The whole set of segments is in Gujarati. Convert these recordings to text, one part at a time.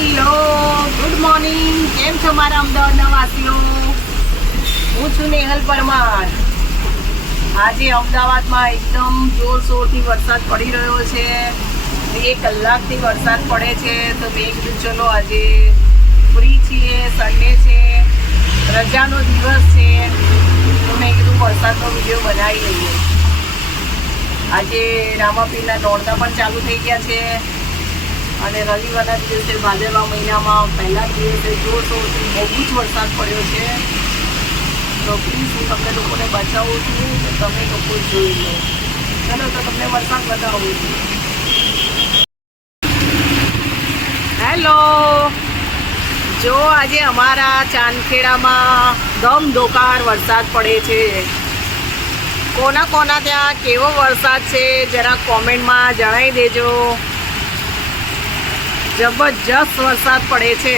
હેલો ગુડ મોર્નિંગ કેમ છો મારા અમદાવાદના વાસીઓ? હું છું નેહલ પરમાર. આજે અમદાવાદમાં એકદમ જોરશોરથી વરસાદ પડી રહ્યો છે. બે કલાકથી વરસાદ પડે છે. તો મેં કીધું ચલો, આજે ફ્રી છીએ સન્ડે છે. રજાનો દિવસ છે. તો મેં કીધું વરસાદનો વીડિયો બનાવી લઈએ. આજે રામાપીરના નોરતા પણ ચાલુ થઈ ગયા છે. અને રવિવારના દિવસે ભાદરવા મહિનામાં પહેલા દિવસે જોરશોરથી બહુ જ વરસાદ પડ્યો છે, તો પ્લીઝ હું તમને લોકોને બચાવું છું તો તમે લોકો જોઈ લો. ચલો, તો તમને વરસાદ બતાવું છું. હેલો. જો આજે અમારા ચાંદખેડામાં ધમધોકાર વરસાદ પડે છે. કોના કોના ત્યાં કેવો વરસાદ છે, જરા કોમેન્ટમાં જણાવી દેજો. જબરજસ્ત વરસાદ પડે છે.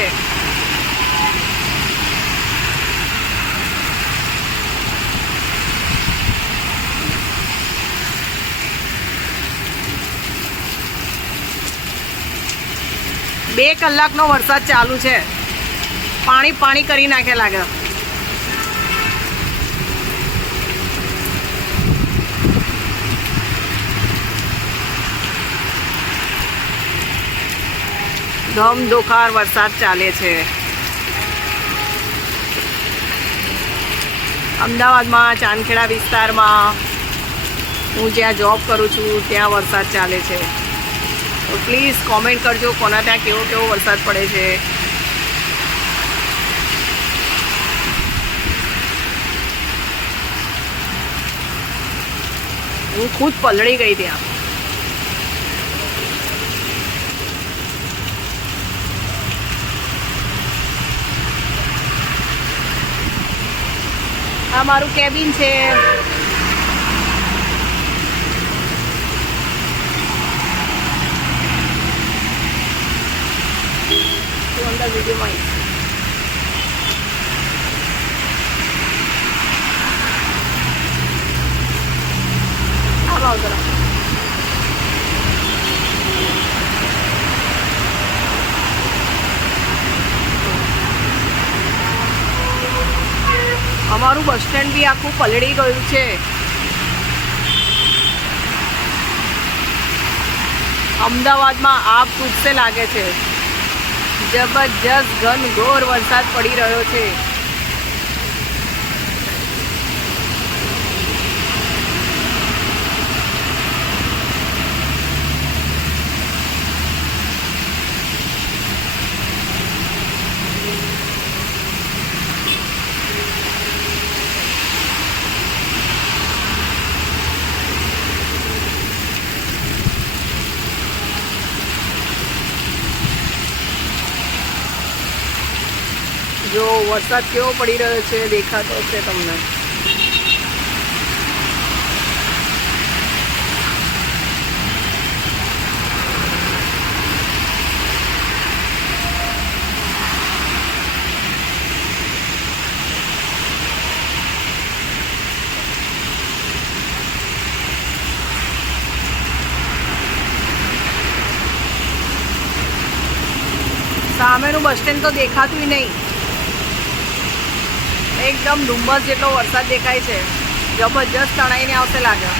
બે કલાકનો વરસાદ ચાલુ છે. પાણી પાણી કરી નાખે લાગે. ધમધોકાર વરસાદ ચાલે છે. અમદાવાદમાં, ચાંદખેડા વિસ્તારમાં હું જ્યાં જોબ કરું છું, ત્યાં વરસાદ ચાલે છે. તો પ્લીઝ કોમેન્ટ કરજો કોના ત્યાં કેવો કેવો વરસાદ પડે છે. હું ખુદ પલળી ગઈ ત્યાં. આ મારું કેબિન છે તું અંદર વિડીયોમાં આવીશ. આવો આવો જરા. અમારું બસ સ્ટેન્ડ બી આખું પલળી ગયું છે. અમદાવાદમાં આપ તૂટશે લાગે છે. જબરજસ્ત ઘનઘોર વરસાદ પડી રહ્યો છે. જો વરસાદ કેવો પડી રહ્યો છે, દેખાતો છે તમને? સામેનું બસ સ્ટેન્ડ તો દેખાતું નહીં. એકદમ ડુમ્બસ જેટલો વરસાદ દેખાય છે, જબરજસ્ત તણાઈને આવશે લાગે.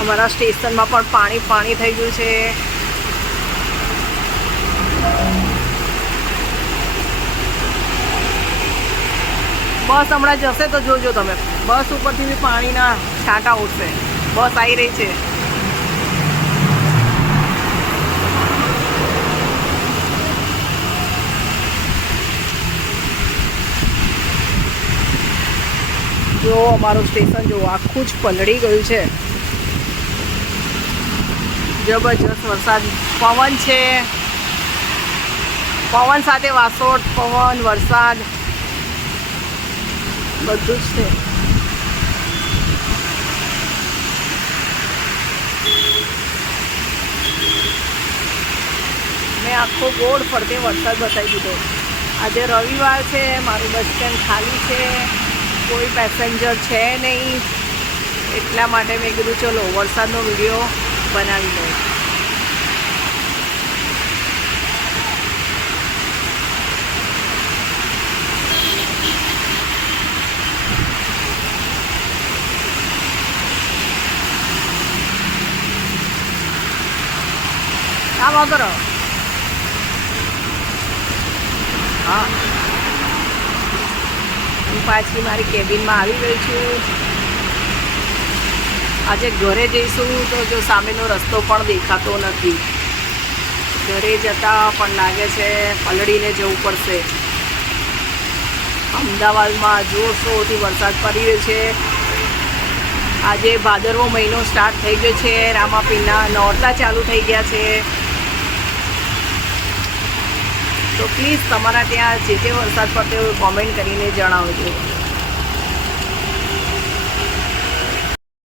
અમારા સ્ટેશનમાં પણ પાણી પાણી થઈ ગયું છે. બસ હમણાં જશે તો જોજો તમે. બસ ઉપરથી બી પાણીના છાંટા ઉઠશે બસ આવી રહી છે. જો અમારું સ્ટેશન જો આખું જ પલળી ગયું છે. જબરજસ્ત વરસાદ. પવન છે. પવન સાથે વાસોટ પવન, વરસાદ. બધું જ છે. મેં આખો ગોળ ફરતે વરસાદ બતાવી દીધો. આજે રવિવાર છે, મારું બસ સ્ટેન્ડ ખાલી છે, કોઈ પેસેન્જર છે નહીં. એટલા માટે મેં કીધું, ચલો, વરસાદનો વીડિયો બનાવી લઉં. કામ કરો. હા. હું પાછી મારી કેબિનમાં આવી ગઈ છું. આજે ઘરે જઈશું તો જો સામેનો રસ્તો પણ દેખાતો નથી. ઘરે જતાં પણ લાગે છે પલળીને જવું પડશે. અમદાવાદમાં જોરશોરથી વરસાદ પડી રહ્યો છે. આજે ભાદરવો મહિનો સ્ટાર્ટ થઈ ગયો છે. રામાપીના નોરતા ચાલુ થઈ ગયા છે. તો પ્લીઝ તમારા ત્યાં જે તે વરસાદ પડતો હોય કોમેન્ટ કરીને જણાવજો.